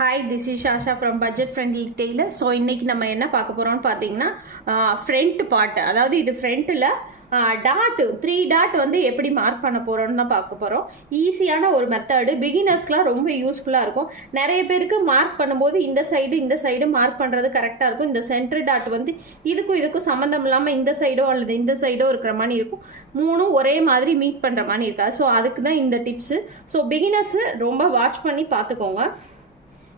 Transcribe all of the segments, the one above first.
Hi, this is Shasha from budget friendly tailor. So இன்றைக்கி நம்ம என்ன பார்க்க போகிறோம்னு பார்த்தீங்கன்னா, ஃப்ரண்ட் பார்ட், அதாவது இது ஃப்ரண்ட்டில் டாட்டு 3 டாட் வந்து எப்படி மார்க் பண்ண போகிறோன்னு தான் பார்க்க போகிறோம். ஈஸியான ஒரு மெத்தடு, பிகினர்ஸ்க்குலாம் ரொம்ப யூஸ்ஃபுல்லாக இருக்கும். நிறைய பேருக்கு மார்க் பண்ணும்போது இந்த சைடு மார்க் பண்ணுறது கரெக்டாக இருக்கும். இந்த சென்டர் டாட் வந்து இதுக்கும் சம்மந்தம் இல்லாமல் இந்த சைடோ அல்லது இந்த சைடோ இருக்கிற மாதிரி இருக்கும். மூணும் ஒரே மாதிரி மீட் பண்ணுற மாதிரி இருக்காது. ஸோ அதுக்கு தான் இந்த டிப்ஸு. ஸோ பிகினர்ஸு ரொம்ப வாட்ச் பண்ணி பார்த்துக்கோங்க.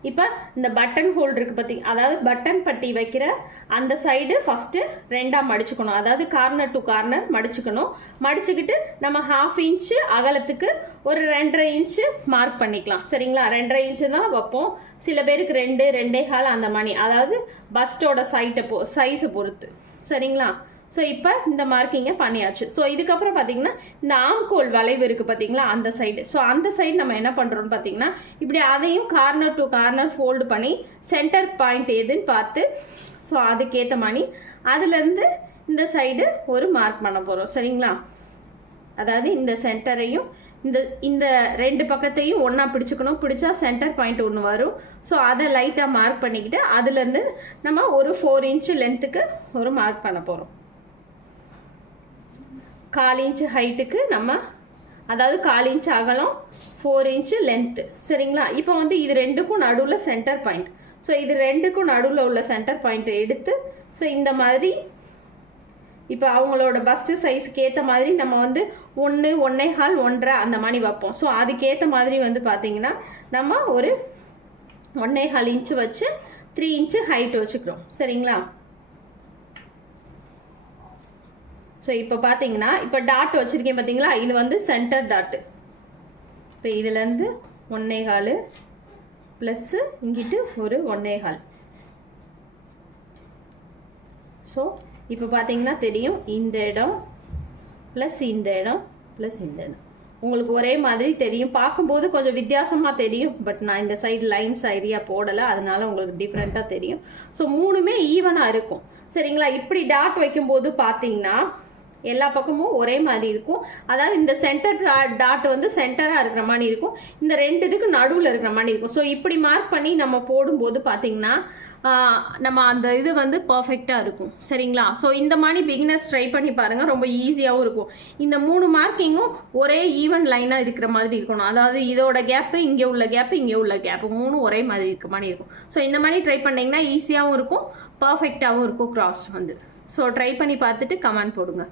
இப்போ இந்த பட்டன் ஹோல்டு இருக்குது பார்த்தீங்க, அதாவது பட்டன் பட்டி வைக்கிற அந்த சைடு ஃபஸ்ட்டு 2ஆக மடிச்சுக்கணும். அதாவது கார்னர் டு கார்னர் மடிச்சுக்கணும். மடிச்சுக்கிட்டு நம்ம 1/2 இன்ச்சு அகலத்துக்கு ஒரு 2.5 இன்ச்சு மார்க் பண்ணிக்கலாம். சரிங்களா? 2.5 இன்ச்சு தான் வைப்போம். சில பேருக்கு 2, 2.25 அந்த மாதிரி, அதாவது பஸ்டோட சைஸை பொறுத்து. சரிங்களா? ஸோ இப்போ இந்த மார்க்கிங்கை பண்ணியாச்சு. ஸோ இதுக்கப்புறம் பார்த்தீங்கன்னா இந்த ஆம்கோல் வளைவு இருக்குது பார்த்தீங்களா, அந்த சைடு. ஸோ அந்த சைடு நம்ம என்ன பண்ணுறோம்னு பார்த்தீங்கன்னா, இப்படி அதையும் கார்னர் டு கார்னர் ஃபோல்டு பண்ணி சென்டர் பாயிண்ட் எதுன்னு பார்த்து, ஸோ அதுக்கேற்ற மாதிரி அதுலேருந்து இந்த சைடு ஒரு மார்க் பண்ண போகிறோம். சரிங்களா? அதாவது இந்த சென்டரையும் இந்த 2 பக்கத்தையும் ஒன்றா பிடிச்சிக்கணும். பிடிச்சா சென்டர் பாயிண்ட் ஒன்று வரும். ஸோ அதை லைட்டாக மார்க் பண்ணிக்கிட்டு அதுலேருந்து நம்ம ஒரு 4 இன்ச்சு லென்த்துக்கு ஒரு மார்க் பண்ண போகிறோம். 1/4 இன்ச்சு ஹைட்டுக்கு நம்ம, அதாவது 1/4 இன்ச்சு அகலம், 4 இன்ச்சு லென்த்து. சரிங்களா? இப்போ வந்து இது 2க்கும் நடுவில் சென்டர் பாயிண்ட். ஸோ இது 2க்கும் நடுவில் உள்ள சென்டர் பாயிண்ட்டை எடுத்து, ஸோ இந்த மாதிரி இப்போ அவங்களோட பஸ்ட்டு சைஸுக்கு ஏற்ற மாதிரி நம்ம வந்து 1, 1.25, 1.5 அந்த மாதிரி வைப்போம். ஸோ அதுக்கேற்ற மாதிரி வந்து பார்த்திங்கன்னா நம்ம ஒரு 1.25 இன்ச்சு வச்சு 3 இன்ச்சு ஹைட் வச்சுக்கிறோம். சரிங்களா? ஸோ இப்போ பார்த்தீங்கன்னா, இப்போ டாட் வச்சுருக்கேன் பார்த்தீங்களா, இது வந்து சென்டர் டாட்டு. இப்போ இதுலேருந்து 1.25 ப்ளஸ்ஸு இங்கிட்டு ஒரு 1.25. ஸோ இப்போ பார்த்தீங்கன்னா தெரியும், இந்த இடம் ப்ளஸ் இந்த இடம் ப்ளஸ் இந்த இடம் உங்களுக்கு ஒரே மாதிரி தெரியும். பார்க்கும்போது கொஞ்சம் வித்தியாசமாக தெரியும். பட் நான் இந்த சைடு லைன்ஸ் ஐடியா போடலை, அதனால உங்களுக்கு டிஃப்ரெண்ட்டாக தெரியும். ஸோ 3மே ஈவனாக இருக்கும். சரிங்களா? இப்படி டாட் வைக்கும்போது பார்த்தீங்கன்னா எல்லா பக்கமும் ஒரே மாதிரி இருக்கும். அதாவது இந்த சென்டர் டாட் வந்து சென்டராக இருக்கிற மாதிரி இருக்கும். இந்த 2 இதுக்கு நடுவில் இருக்கிற மாதிரி இருக்கும். ஸோ இப்படி மார்க் பண்ணி நம்ம போடும்போது பார்த்தீங்கன்னா நம்ம அந்த இது வந்து பர்ஃபெக்டாக இருக்கும். சரிங்களா? ஸோ இந்த மாதிரி பிகினர்ஸ் ட்ரை பண்ணி பாருங்கள். ரொம்ப ஈஸியாகவும் இருக்கும். இந்த 3 மார்க்கிங்கும் ஒரே ஈவன் லைனாக இருக்கிற மாதிரி இருக்கணும். அதாவது இதோட கேப்பு, இங்கே உள்ள கேப்பு, இங்கே உள்ள கேப்பு, 3 ஒரே மாதிரி இருக்கிற மாதிரி இருக்கும். ஸோ இந்த மாதிரி ட்ரை பண்ணிங்கன்னா ஈஸியாகவும் இருக்கும், பர்ஃபெக்டாகவும் இருக்கும் கிராஸ் வந்து. ஸோ ட்ரை பண்ணி பார்த்துட்டு கமெண்ட் போடுங்க.